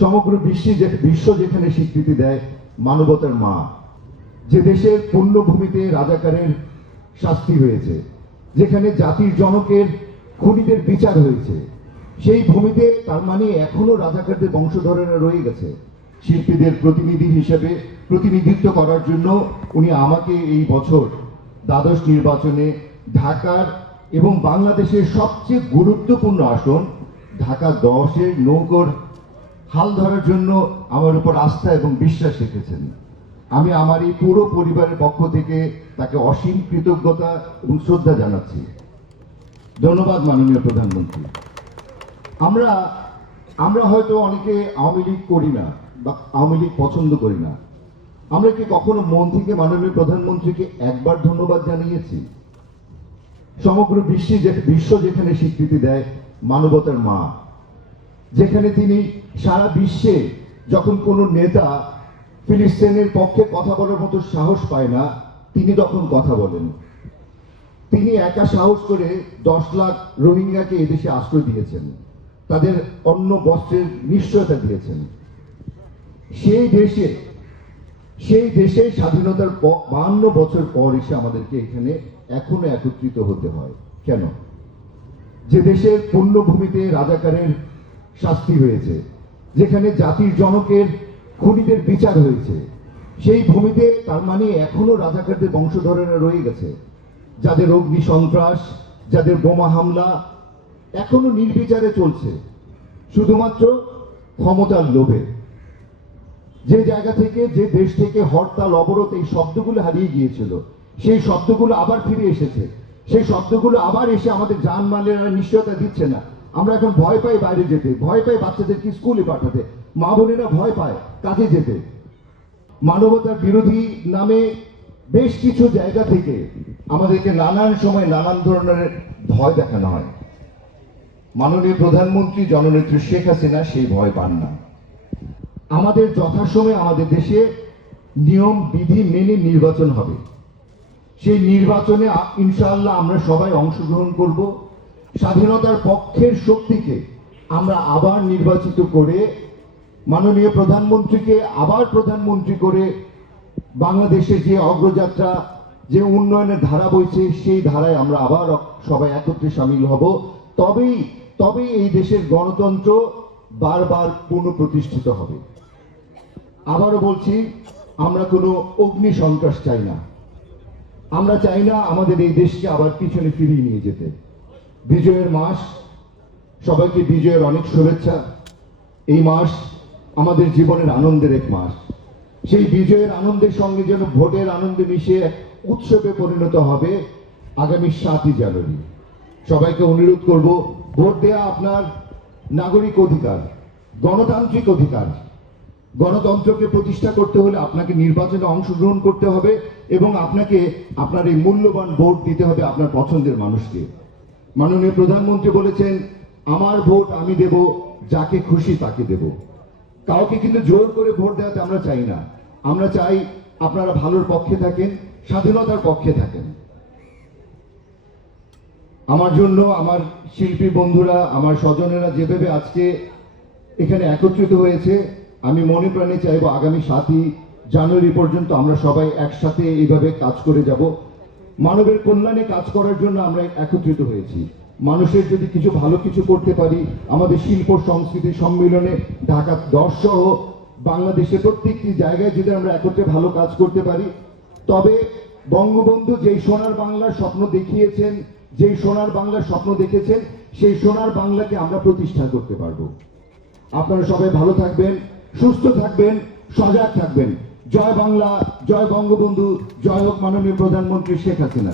সমগ্র বিশ্বে যে বিশ্ব যেখানে স্বীকৃতি দেয় মানবতার মা, যে দেশের পুণ্যভূমিতে রাজাকারের শাস্তি হয়েছে, যেখানে জাতির জনকের খুনিদের বিচার হয়েছে, সেই ভূমিতে তার মানে এখনও রাজাকারদের বংশধরেরা রয়ে গেছে। শিল্পীদের প্রতিনিধি হিসেবে প্রতিনিধিত্ব করার জন্য উনি আমাকে এই বছর দ্বাদশ নির্বাচনে ঢাকার এবং বাংলাদেশের সবচেয়ে গুরুত্বপূর্ণ আসন, ঢাকা দশের নৌকর হাল ধরার জন্য আমার উপর আস্থা এবং বিশ্বাস রেখেছেন। আমি আমার এই পুরো পরিবারের পক্ষ থেকে তাকে অসীম কৃতজ্ঞতা এবং শ্রদ্ধা জানাচ্ছি। ধন্যবাদ, মাননীয় প্রধানমন্ত্রী। আমরা আমরা হয়তো অনেকে আওয়ামী লীগ করি না বা আওয়ামী লীগ পছন্দ করি না। আমরা কি কখনো মন থেকে মাননীয় প্রধানমন্ত্রীকে একবার ধন্যবাদ জানিয়েছি? সমগ্র বিশ্বে যে বিশ্ব যেখানে স্বীকৃতি দেয় মানবতার মা। যেখানে তিনি সারা বিশ্বে যখন কোনো নেতা ফিলিস্তিনের পক্ষে কথা বলার মতো সাহস পায় না, তিনি তখন কথা বলেন। তিনি একা সাহস করে দশ লাখ রোহিঙ্গাকে এদেশে আশ্রয় দিয়েছেন। তাদের অন্য বস্ত্রের নিশ্চয়তা দিয়েছেন। সেই দেশে সেই দেশে স্বাধীনতার বান্ন বছর পর এসে আমাদেরকে এখানে এখনও একত্রিত হতে হয়। কেন? যে দেশের পুণ্যভূমিতে রাজাকারের শাস্তি হয়েছে, যেখানে জাতির জনকের খুনিদের বিচার হয়েছে। সেই ভূমিতে তার মানে এখনও রাজাকারদের বংশধরেরা রয়ে গেছে। যাদের অগ্নি সন্ত্রাস, যাদের বোমা হামলা এখনও নির্বিচারে চলছে, শুধুমাত্র ক্ষমতার লোভে। যে জায়গা থেকে, যে দেশ থেকে হরতাল, অবরোধ এই শব্দগুলো হারিয়ে গিয়েছিল, সেই শব্দগুলো আবার ফিরে এসেছে। সেই শব্দগুলো আবার এসে আমাদের জানমালের আর নিশ্চয়তা দিচ্ছে না। আমরা এখন ভয় পাই বাইরে যেতে, ভয় পাই বাচ্চাদেরকে স্কুলে পাঠাতে, মা বোনেরা ভয় পায় কাজে যেতে। মানবতার বিরোধী নামে বেশ কিছু জায়গা থেকে আমাদেরকে নানান সময় নানান ধরনের ভয় দেখানো হয়। মাননীয় প্রধানমন্ত্রী জননেত্রী শেখ হাসিনা সেই ভয় পান না। আমাদের যথাসময়ে আমাদের দেশে নিয়ম, বিধি মেনে নির্বাচন হবে। সেই নির্বাচনে ইনশাআল্লাহ আমরা সবাই অংশগ্রহণ করব। স্বাধীনতার পক্ষের শক্তিকে আমরা আবার নির্বাচিত করে মাননীয় প্রধানমন্ত্রীকে আবার প্রধানমন্ত্রী করে বাংলাদেশে যে অগ্রযাত্রা, যে উন্নয়নের ধারা বইছে, সেই ধারায় আমরা আবার সবাই একত্রে সামিল হব। তবেই তবেই এই দেশের গণতন্ত্র বারবার পুনঃপ্রতিষ্ঠিত হবে। আবারও বলছি, আমরা কোনো অগ্নি সন্ত্রাস চাই না। আমরা চাই না আমাদের এই দেশকে আবার পিছনে ফিরিয়ে নিয়ে যেতে। বিজয়ের মাস, সবাইকে বিজয়ের অনেক শুভেচ্ছা। এই মাস আমাদের জীবনের আনন্দের এক মাস। সেই বিজয়ের আনন্দের সঙ্গে যেন ভোটের আনন্দে মিশে উৎসবে পরিণত হবে আগামী সাতই জানুয়ারি। সবাইকে অনুরোধ করব, ভোট দেওয়া আপনার নাগরিক অধিকার, গণতান্ত্রিক অধিকার। গণতন্ত্রকে প্রতিষ্ঠা করতে হলে আপনাকে নির্বাচনে অংশগ্রহণ করতে হবে এবং আপনাকে আপনার এই মূল্যবান ভোট দিতে হবে আপনার পছন্দের মানুষকে। মাননীয় প্রধানমন্ত্রী বলেছেন, আমার ভোট আমি দেব, যাকে খুশি তাকে দেব। কাউকে কিন্তু জোর করে ভোট দেওয়াতে আমরা চাই না। আমরা চাই আপনারা ভালোর পক্ষে থাকেন, স্বাধীনতার পক্ষে থাকেন। আমার জন্য আমার শিল্পী বন্ধুরা, আমার স্বজনেরা যেভাবে আজকে এখানে একত্রিত হয়েছে, আমি মনে প্রাণে চাইব আগামী সাতই জানুয়ারি পর্যন্ত আমরা সবাই একসাথে এইভাবে কাজ করে যাব। মানবের কল্যাণে কাজ করার জন্য আমরা একত্রিত হয়েছি। মানুষের যদি কিছু ভালো কিছু করতে পারি, আমাদের শিল্প সংস্কৃতি সম্মিলনে ঢাকা দশ সহ বাংলাদেশে প্রত্যেকটি জায়গায় যদি আমরা একত্রে ভালো কাজ করতে পারি, তবে বঙ্গবন্ধু যেই সোনার বাংলার স্বপ্ন দেখিয়েছেন, যেই সোনার বাংলার স্বপ্ন দেখেছেন, সেই সোনার বাংলাকে আমরা প্রতিষ্ঠা করতে পারব। আপনারা সবাই ভালো থাকবেন, সুস্থ থাকবেন, সজাগ থাকবেন। জয় বাংলা জয় বঙ্গবন্ধু জয় হোক মাননীয় প্রধানমন্ত্রী শেখ হাসিনা।